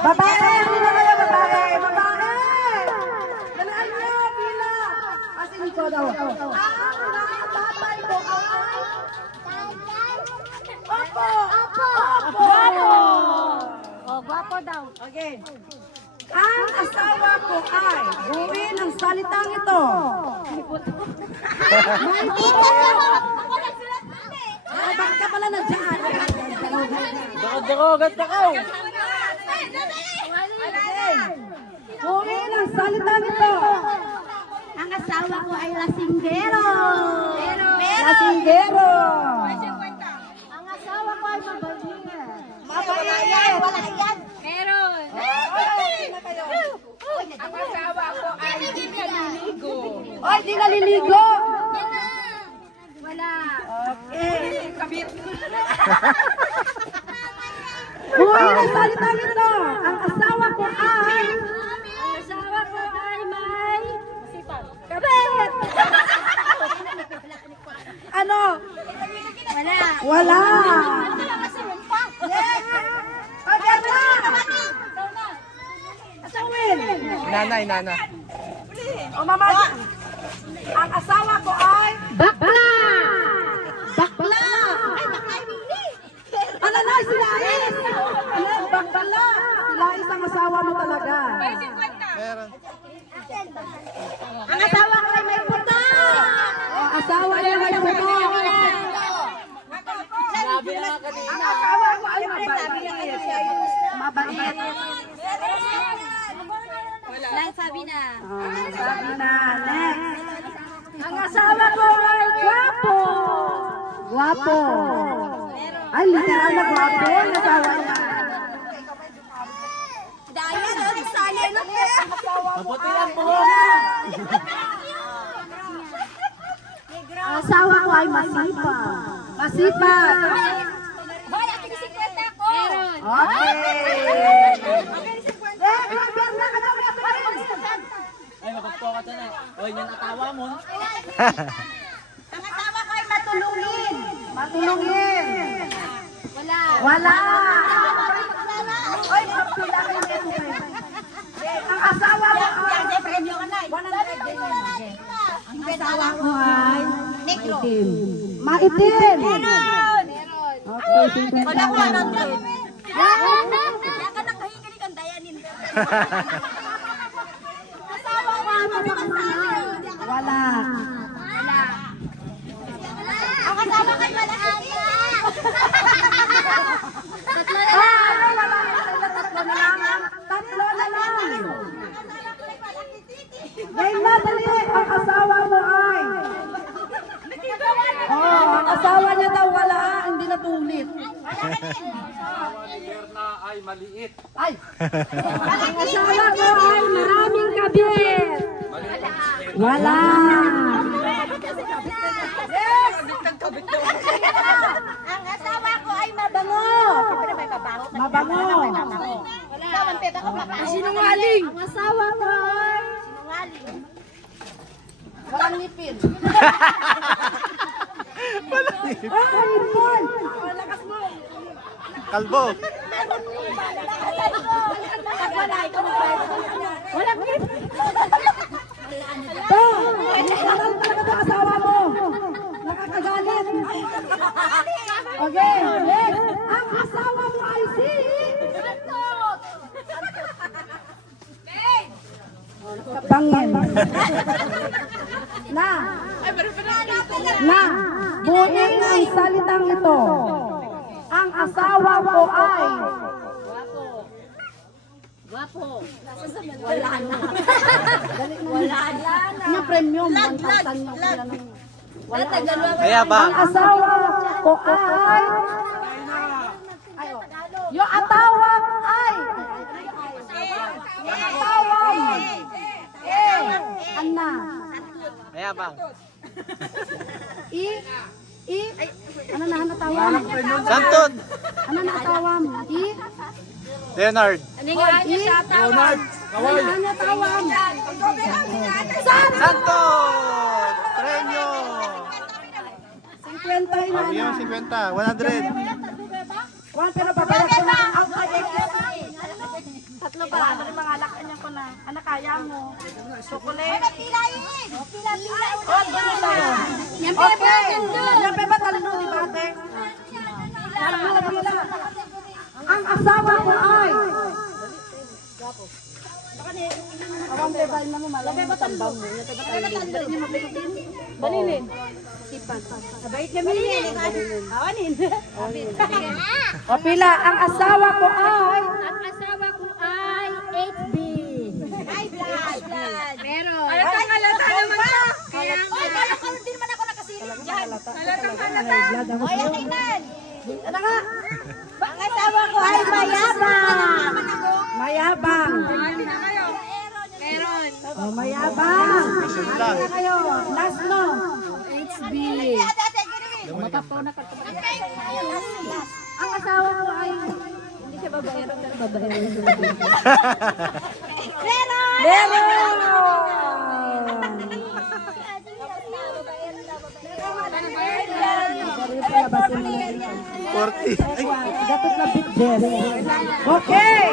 Babae! Sino kayo babae? Babae! Dalaan niyo, pila! Kasi ikaw daw. Ang tatay ko ay... Opo! Opo! Opo! Oh, gwapo daw. Okay. Ang asawa ko ay buuin ang salitang ito. May puto! Ay, bakit ka pala nandiyan? Dagat ako. Buuin ang salitang ito. Ang asawa ko ay lasinggero. Lasinggero. Ang asawa ko ay mabait. Mabait. Wala yan. Meron. Ang asawa ko ay hindi naliligo. Oy, di naliligo. Wala. Okay. Kabit. Buuin ang salitang ito. Ang asawa ko ay... Ang asawa ko ay may kabit. Ano? Wala. Wala. Yes. Okay na. Asawin. Nana. O mama. Ang asawa ko ay... Bakla. Bakla. Ano na, sila is. Ano, bakla. Sila is ang asawa mo talaga. Meron. Ang asawa ko ay may puto. O, asawa niya may puto. Ang asawa ko ay mabait. Mabait. Lang sabi na. Sabi na, next. Ang asawa ko ay gwapo. Gwapo. Ay, literal na gwapo. Ang asawa niya. Dahil na nagsali na po. Mabuti lang po. Ang asawa ko ay masipag. Masipag. Hoy, ang bisikleta ko. Meron. Okay. Ay, mapagpo ka na. Oy, yung atawa mo. Ang asawa ko ay matulungin. Matulungin. Wala. Wala. Oy, magpila kayo dito. Ang asawa ko ay... Premyo ka na. Ang asawa ko ay... Negro. Maitim. Meron. Okay, Wala ko ano to. Wala ka nakahigali kang dayanin. Asawa ko ay mapakasal. Wala. Wala. Ang asawa ko ay malahanga. Tatlo na lang. Wala. Tatlo na lang. Tatlo na lang. Ngayon na, dali. Ang asawa mo ay... Oh, ang asawa niya daw wala. Hindi natulit. Na ay maliit. Ay! Ang asawa ko ay maraming kabit. Wala. Yes! Ang asawa ko ay mabango. Siyempre may mabango. Mabango. Wala. Ikaw ang peta ko mabango. Sinungaling. Ang asawa ko ay sinungaling. Walang ngipin. Oh, ngipin. Lakas mo. Kalbo. Pag wala, ikaw magbayad. Walang ngipin. To, nakalal talaga to asawa mo. Nakakagalit. Okay, next. Ang asawa mo ay si... Kapangin. Na. Buuin ang salitang ito. Ang asawa ko ay... Gwapo. Wala na. Wala na. Ano premium? 1,000 yung sila nung... Wala tagalo. Kaya ba? Ang asawa ko ay... Yung atawa ay... Yung atawa mo. Anna. Kaya bang? Ano na natawam? Santon. Ano na natawam? Leonard. Ano nga niya sa Leonard. Kaway. Ano natawam? Santon. Premio. 50 Sabi na. yung 50. 100. Juan, pero babayad ko na ang outside exit. Anak, kaya mo. Chocolate. Pilayin! Pila-pila. Oh, ganun tayo. Okay. Yan pa ba talino, di ba, ate? Talino, pila. Ang asawa ko ay... Awang bebal na mo, malamang matambang mo. Yan pa ba talino? Balinin. Sabait kami niya. Awanin. O pila, ang asawa ko ay... Ang asawa ko ay 8B. Ay, blood. Meron. Halatang halata naman ka. Oy, kalo din naman ako nakasilip dyan. Halatang halata. Oy, tingnan. Ano nga? Ang asawa ko ay mayabang. Mayabang. Hali na kayo. Meron. O, mayabang. Sunod lang. Ano kayo? Last no. HB. Ate, gini. Matapaw na ka. Last. Ang asawa ko ay... Hindi siya babaero, pero babaero. Meron. Meron! Sorry pala, basin mo na. 40. Gatot na bit, Okay!